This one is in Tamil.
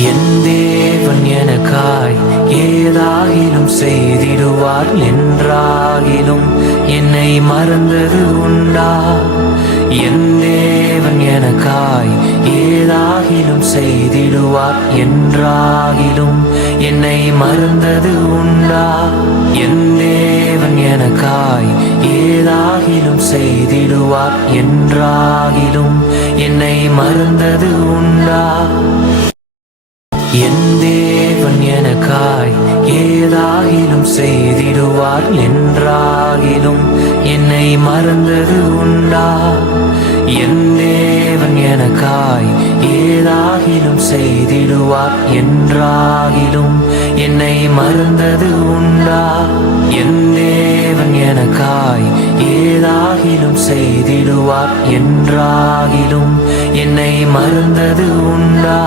என் தேவன் எனக்காய் ஏதாகிலும் செய்திடுவார் என்றாகிலும் என்னை மறந்தது உண்டா? என் தேவன் எனக்காய் ஏதாகிலும் செய்திடுவார் என்றாகிலும் என்னை மறந்தது உண்டா? என் தேவன் எனக்காய் ஏதாகிலும் செய்திடுவார் என்றாகிலும் என்னை மறந்தது உண்டா? என் தேவன் எனக்காய் ஏதாகிலும் செய்திடுவார் என்றாகிலும் என்னை மறந்தது உண்டா? என் தேவன் எனக்காய் ஏதாகிலும் செய்திடுவார் என்றாகிலும் என்னை மறந்தது உண்டா? என் தேவன் எனக்காய் ஏதாகிலும் செய்திடுவார் என்றாகிலும் என்னை மறந்தது உண்டா?